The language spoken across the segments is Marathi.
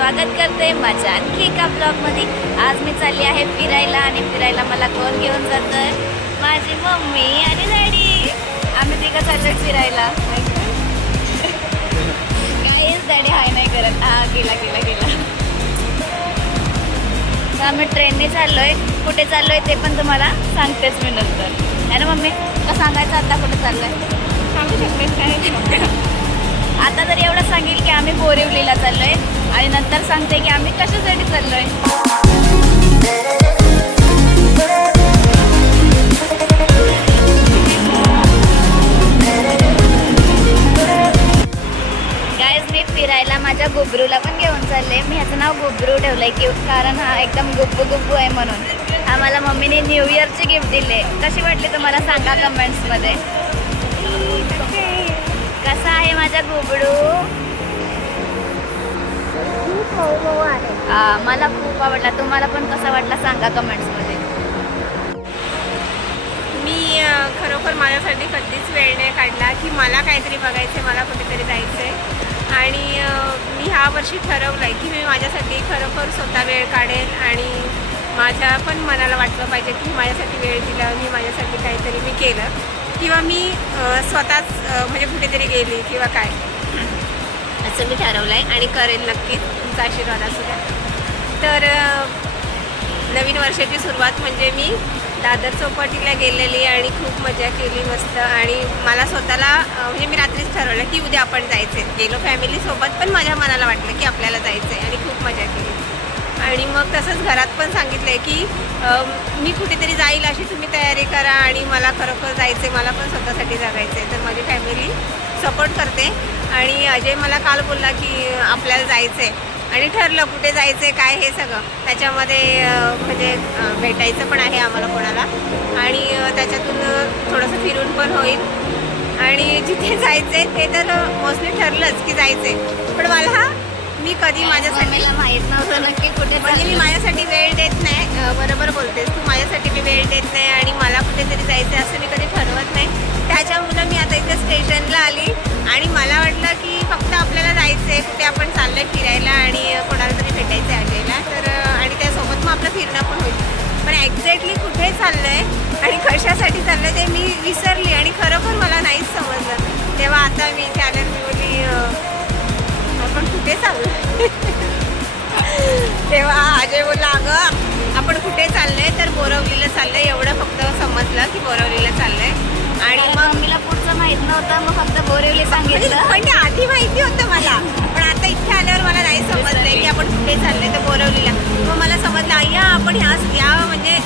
स्वागत करते माझ्या आणखी एका ब्लॉगमध्ये। आज मी चालली आहे फिरायला आणि फिरायला मला कोण घेऊन जातंय? माझी मम्मी आणि डॅडी। आम्ही तिघं चाललोय फिरायला। काहीच डॅडी हाय नाही करत। गेला गेला गेला। तर आम्ही ट्रेनने चाललोय। कुठे चाललोय ते पण तुम्हाला सांगतेच मी नंतर, है ना मम्मी? का सांगायचं आता कुठे चाललोय? सांगू शकते काय? आता तर एवढं सांगेल की आम्ही बोरिवलीला चाललोय आणि नंतर सांगते की आम्ही कशासाठी चाललोय। गाईज मी फिरायला माझ्या गुबरूला पण घेऊन चालले। मी ह्याचं नाव गुबरू ठेवलंय की कारण हा एकदम गुब्बू गुब्बू आहे म्हणून। आम्हाला मम्मीने न्यू इयरची गिफ्ट दिली। कशी वाटली तुम्हाला सांगा कमेंट्समध्ये। कसा आहे माझा गुबडू? मला खूप आवडला। तुम्हाला पण कसा वाटला सांगा कमेंट्समध्ये। मी खरोखर माझ्यासाठी कधीच वेळ नाही काढला की मला काहीतरी बघायचं, मला कुठेतरी जायचं आहे। आणि मी ह्या वर्षी ठरवलं आहे की मी माझ्यासाठी खरोखर स्वतः वेळ काढेल आणि माझ्या पण मनाला वाटलं पाहिजे की माझ्यासाठी वेळ दिला, मी माझ्यासाठी काहीतरी मी केलं किंवा मी स्वतःच म्हणजे कुठेतरी गेली किंवा काय, असं मी ठरवलं आहे आणि करेल नक्कीच। तुमचा आशीर्वाद असू द्या। तर नवीन वर्षाची सुरुवात म्हणजे मी दादर चौपाटीला गेलेली आणि खूप मजा केली मस्त। आणि मला स्वतःला म्हणजे मी रात्रीच ठरवलं की उद्या आपण जायचे। गेलो फॅमिलीसोबत पण माझ्या मनाला वाटलं की आपल्याला जायचं आहे आणि खूप मजा केली। आणि मग तसंच घरात पण सांगितलं आहे की मी कुठेतरी जाईल अशी तुम्ही तयारी करा आणि मला खरोखर जायचं आहे, मला पण स्वतःसाठी जगायचं आहे। तर माझी फॅमिली सपोर्ट करते आणि अजय मला काल बोलला की आपल्याला जायचं आहे आणि ठरलं कुठे जायचं आहे काय हे सगळं त्याच्यामध्ये म्हणजे भेटायचं पण आहे आम्हाला कोणाला आणि त्याच्यातून थोडंसं फिरून पण होईल आणि जिथे जायचं आहे ते तर मोस्टली ठरलंच की जायचं आहे। पण मला मी कधी माझ्यासाठी माहीत नव्हतं नक्की कुठे म्हणजे मी माझ्यासाठी वेळ देत नाही। बरोबर बोलतेस तू, माझ्यासाठी मी वेळ देत नाही आणि मला कुठेतरी जायचं असं मी कधी ठरवत नाही। त्याच्यामुळं मी आता इथे स्टेशनला आली आणि मला वाटलं की फक्त आपल्याला जायचं आहे, कुठे आपण चाललोय फिरायला आणि कोणाला तरी भेटायचं आहे अजयला। तर आणि त्यासोबत मग आपलं फिरणं पण होईल। पण एक्झॅक्टली कुठे चाललं आहे आणि कशासाठी चाललं आहे ते मी विसरली आणि खरोखर मला नाहीच समजलं। तेव्हा आता मी इथे आल्यावर मी बोलली आपण कुठे चाललोय? तेव्हा अजय बोलला अगं आपण कुठे चाललोय? तर बोरवलीला चाललंय एवढं फक्त समजलं की बोरवलीला चाललंय। आणि मग मम्मीला पुढचं माहित नव्हतं, मग फक्त बोरिवली सांगितलं। म्हणजे आधी माहिती होतं मला, पण आता इथे आल्यावर मला नाही समजलंय की आपण कुठे चाललंय तर बोरवलीला। मग मला समजलं अय्या आपण या म्हणजे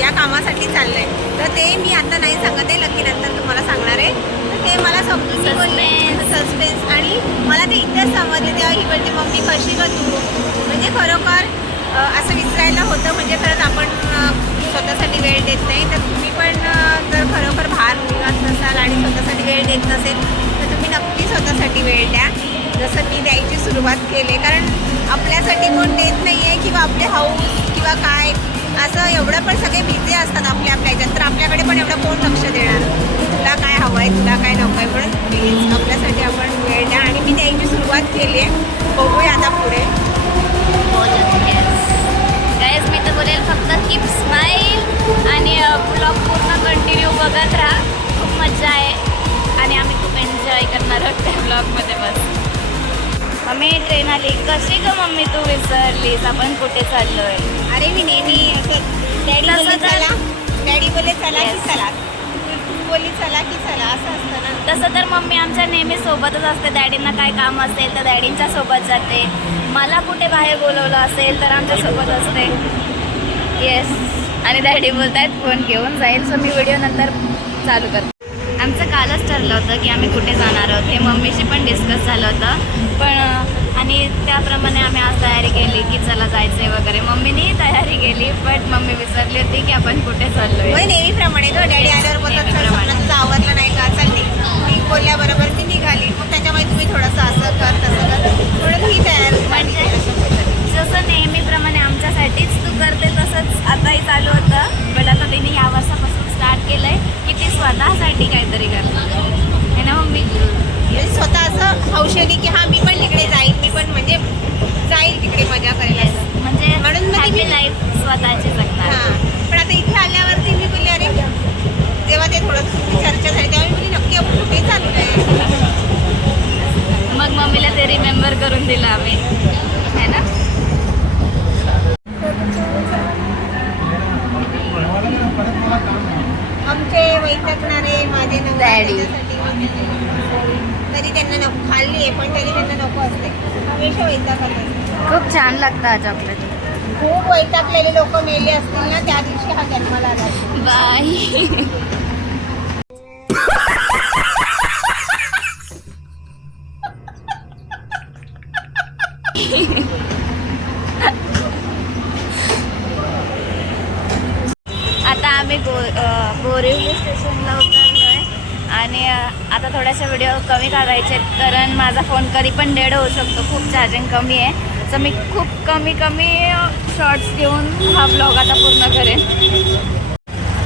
या कामासाठी चाललंय। तर ते मी आता नाही सांगत आहे, नक्की नंतर तुम्हाला सांगणार आहे। तर ते मला समजून बोलले सस्पेन्स आणि मला ते इथेच समजले। तेव्हा ही बोलते मम्मी कशी ग तू? म्हणजे खरोखर असं विसरायला होतं। म्हणजे खरंच आपण स्वतःसाठी वेळ देत नाही। तर तुम्ही पण जर खरोखर बाहेर निघत नसाल आणि स्वतःसाठी वेळ देत नसेल तर तुम्ही नक्की स्वतःसाठी वेळ द्या, जसं मी द्यायची सुरुवात केली। कारण आपल्यासाठी कोण देत नाही आहे किंवा आपले हाऊस किंवा काय असं एवढं पण सगळे बिझी असतात आपल्या ह्याच्यात, तर आपल्याकडे पण एवढं कोण लक्ष देणार? तुला काय हवं आहे, तुला काय नको आहे, म्हणून प्लीज आपल्यासाठी आपण वेळ द्या आणि मी द्यायची सुरुवात केली आहे। बघूया आता पुढे। गाईज मी तर बोलेल फक्त कीप स्माईल आणि ब्लॉग पूर्ण कंटिन्यू बघत राहा। खूप मजा आहे आणि आम्ही खूप एन्जॉय करणार आहोत त्या ब्लॉगमध्ये। बस मम्मी ट्रेन आली। कशी ग मम्मी तू विसरलीस आपण कुठे चाललोय? अरे मी नेहमी डॅडी बोलले चला, डॅडी बोलले चला की चला, तू बोलली चला की चला, असं असतं ना। तसं तर मम्मी आमच्या नेहमी सोबतच असते। डॅडींना काय काम असेल तर डॅडींच्या सोबत जाते, मला कुठे बाहेर बोलवलं असेल तर आमच्या सोबत असते। येस, आणि डॅडी बोलतायत फोन घेऊन जाईल, सो मी व्हिडिओ नंतर चालू करते। आमचं कालच ठरलं होतं की आम्ही कुठे जाणार आहोत, हे मम्मीशी पण डिस्कस झालं होतं। पण आणि त्याप्रमाणे आम्ही आज तयारी केली की चला जायचंय वगैरे। मम्मीनी तयारी केली बट मम्मी विसरली होती की आपण कुठे चाललोय। नेहमीप्रमाणे तो डॅडी आल्यावर बोलतात तुझं आवरलं नाही का, चल मी बोलल्याबरोबर मी निघाली। मग त्याच्यामुळे तुम्ही थोडंसं असं कर तसं कर, थोडं ही तयारी म्हणजे जसं नेहमीप्रमाणे आमच्यासाठीच तू करते तसंच आताही चालू होतं। बट आता तिने ह्या वर्षापासून स्टार्ट केलंय की ती स्वतःसाठी काहीतरी करणार आहे ना मम्मी? स्वतः असं हौशेने की हां मी पण तिकडे जाईन, मी पण म्हणजे जाईल तिकडे मजा करायला. म्हणजे म्हणून मग हॅपी मी- लाईफ स्वतःची जगणार. हां, पण आता इथे आल्यावरती मी बोलली अरे जेव्हा ते थोडंसं चर्चा झाली तेव्हा मी बोलली नक्की आपण कुठे चालू आहे. मग मम्मीला ते रिमेंबर करून दिलं आम्ही, है ना. आमचे वैतकणारे माझे नवरा Daddy. त्याच्यासाठी तरी त्यांना नको खाल्ली आहे पण तरी त्यांना नको असते. हमेशा वैतागत असते. खूप छान लागतं हा चॉकलेट. खूप वैतागलेले लोक मेले असतील ना त्या दिवशी हा जन्माला आला असेल. बाय. आता आम्ही बोरिवली स्टेशनला उतरलोय आणि आता थोड्याशा व्हिडिओ कमी काढायचे आहेत, कारण माझा फोन कधी पण डेड होऊ शकतो, खूप चार्जिंग कमी आहे. सो मी खूप कमी शॉर्ट्स घेऊन हा ब्लॉग आता पूर्ण करेन.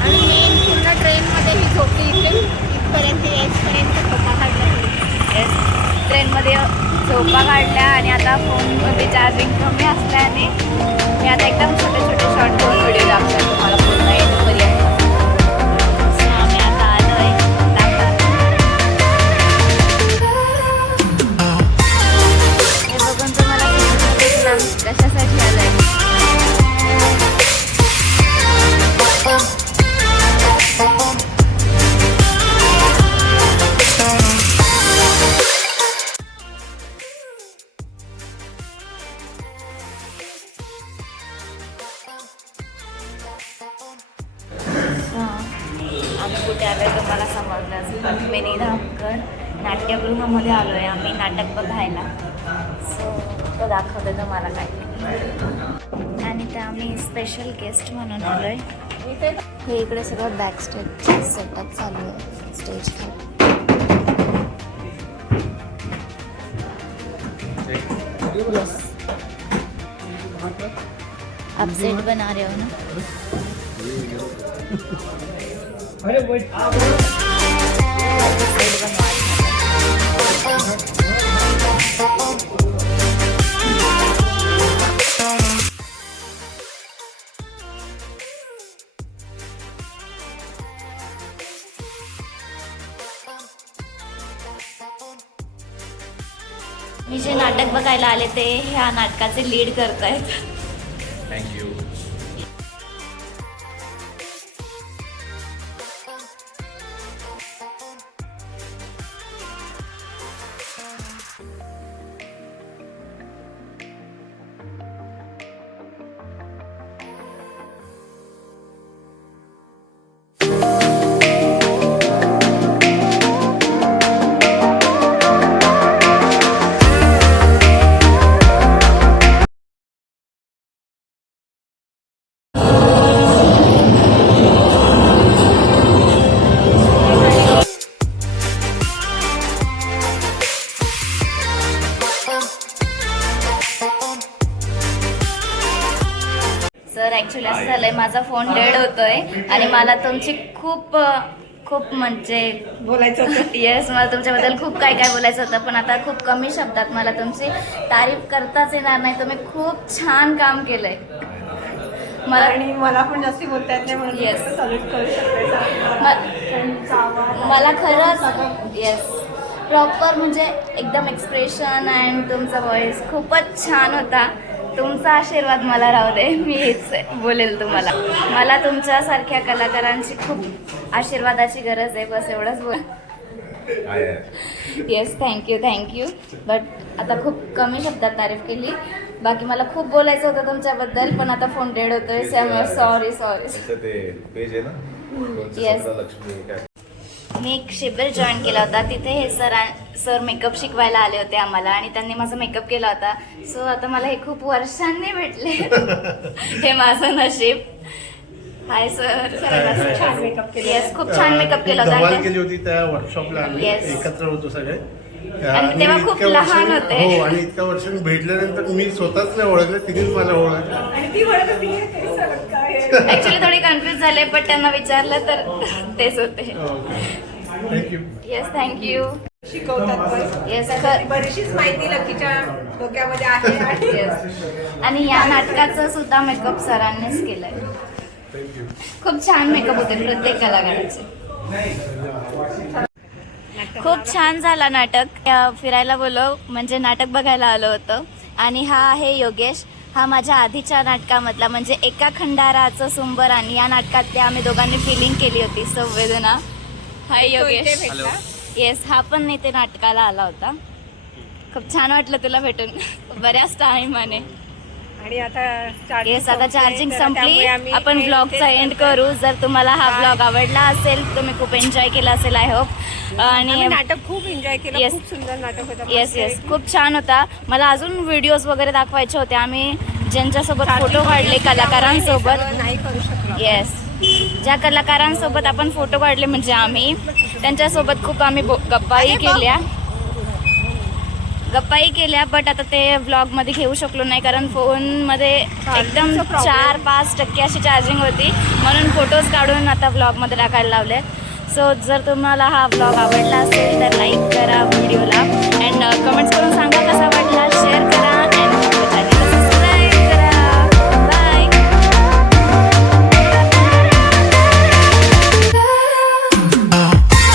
आणि मेन पूर्ण ट्रेनमध्ये ही झोपली इथे इथपर्यंत यायपर्यंत झोपा काढल्या. येस, ट्रेनमध्ये झोपा काढल्या आणि आता फोनमध्ये चार्जिंग कमी असल्याने मी आता एकदम छोटे छोटे शॉर्ट घेऊन व्हिडिओ दाखवते तुम्हाला पूर्ण एंडपर्यंत. सो आम्ही आता आलो आहे हे बघून तुम्हाला कशासाठी आलं आहे. आम्ही कुठे आलो आहे तुम्हाला समजलं. पद्मिनी धामकर नाट्यगृहामध्ये आलो आहे आम्ही नाटक बघायला. सो तो दाखवते तुम्हाला काय. आणि ते आम्ही स्पेशल गेस्ट म्हणून आलो आहे. हे इकडे सगळं बॅक स्टेजचं सेटअप चालू आहे. स्टेजवर आप सेट बना रहे हो ना. सेट बनवा मी जे नाटक बघायला आले ते ह्या नाटकाचे लीड करतायत. थँक्यू. सर ॲक्च्युली असं झालं आहे, माझा फोन डेड होतोय आणि मला तुमची खूप म्हणजे बोलायचं होतं. येस, मला तुमच्याबद्दल खूप काय काय बोलायचं होतं, पण आता खूप कमी शब्दात मला तुमची तारीफ करताच येणार नाही. तुम्ही खूप छान काम केलंय. मला आणि मला पण जास्ती बोलता येत नाही म्हणून Yes. सॉल्यूट करू शकते. मला खरंच येस प्रॉपर म्हणजे एकदम एक्सप्रेशन अँड तुमचा व्हॉइस खूपच छान होता. तुमचा आशीर्वाद मला राहू दे, मी हेच बोलेल तुम्हाला. मला तुमच्यासारख्या कलाकारांची खूप आशीर्वादाची गरज आहे, बस एवढंच बोल. Yes, thank you. बट आता खूप कमी शब्दात तारीफ केली. बाकी मला खूप बोलायचं होतं तुमच्याबद्दल, पण आता फोन डेड होतोय. सॉरी. ते पेज आहे ना Yes. लक्ष्मी काय मी एक शिबिर जॉईन केला होता. तिथे हे सर मेकअप शिकवायला आले होते आम्हाला आणि त्यांनी माझा मेकअप केला होता. सो आता मला हे खूप वर्षांनी भेटले. हे माझं नशीब. Hi sir. छान मेकअप केला. येस, खूप छान मेकअप केला धमाल होता. केली होती त्या वर्कशॉपला. आम्ही Yes. एकत्र होतो सगळे. आणि तेव्हा खूप इतक्या लहान वर्षांनी- होते. हो, आणि इतक्या वर्षांनी भेटल्यानंतर मी स्वतःच नाही ओळखलं, तिनेच मला ओळखलं. आणि ती म्हणत होती "हे ते सर काय आहे?" ऍक्च्युली थोडी कन्फ्युज झाले, पण त्यांना विचारलं तर तेच होते. थँक्यू. Yes, thank you. शिकवतात पण. येस बरीचशीच माहिती लकीच्या डोक्यामध्ये आहे आणि आणि या नाटकाचं सुद्धा मेकअप सरांनीच केलंय. खूप छान मेकअप होते प्रत्येक कलाकाराचे. खूप छान झाला नाटक. फिरायला बोलव म्हणजे नाटक बघायला आलो होतं. आणि हा आहे योगेश. हा माझ्या आधीच्या नाटकामधला म्हणजे एका खंडाराचं सुंबर आणि या नाटकातल्या आम्ही दोघांनी फिलिंग केली होती संवेदना. हाय तो इथे योगेश. भेटला. येस हा पण इथे नाटकाला आला होता. खूप छान वाटलं तुला भेटून बऱ्याच टाइमाने. आणि आता charging येस आता संपते, चार्जिंग तर संपली. त्यामुळे आम्ही आपण ब्लॉगचा एंड करू. जर तुम्हाला हा ब्लॉग आवडला असेल तुम्ही खूप एन्जॉय केला असेल आय होप. आम्ही आणि नाटक खूप एन्जॉय केलं. Yes. खूप सुंदर नाटक होतं. येस येस खूप छान होता. मला अजून व्हिडिओज वगैरे दाखवायचे होते. आम्ही ज्यांच्यासोबत फोटो काढले कलाकारांसोबत. नाही करू शकलो. येस ज्या कलाकारांसोबत आपण फोटो काढले म्हणजे आम्ही त्यांच्यासोबत खूप आम्ही गप्पाही केल्या बट आता ते व्लॉगमध्ये घेऊ शकलो नाही कारण फोनमध्ये एकदम 4-5% अशी चार्जिंग होती म्हणून फोटोज काढून आता व्लॉगमध्ये टाकायला लावले. सो जर तुम्हाला हा व्लॉग आवडला असेल तर लाईक करा व्हिडिओला अँड कमेंट्स करून सांगा कसा वाटला. शेअर करा.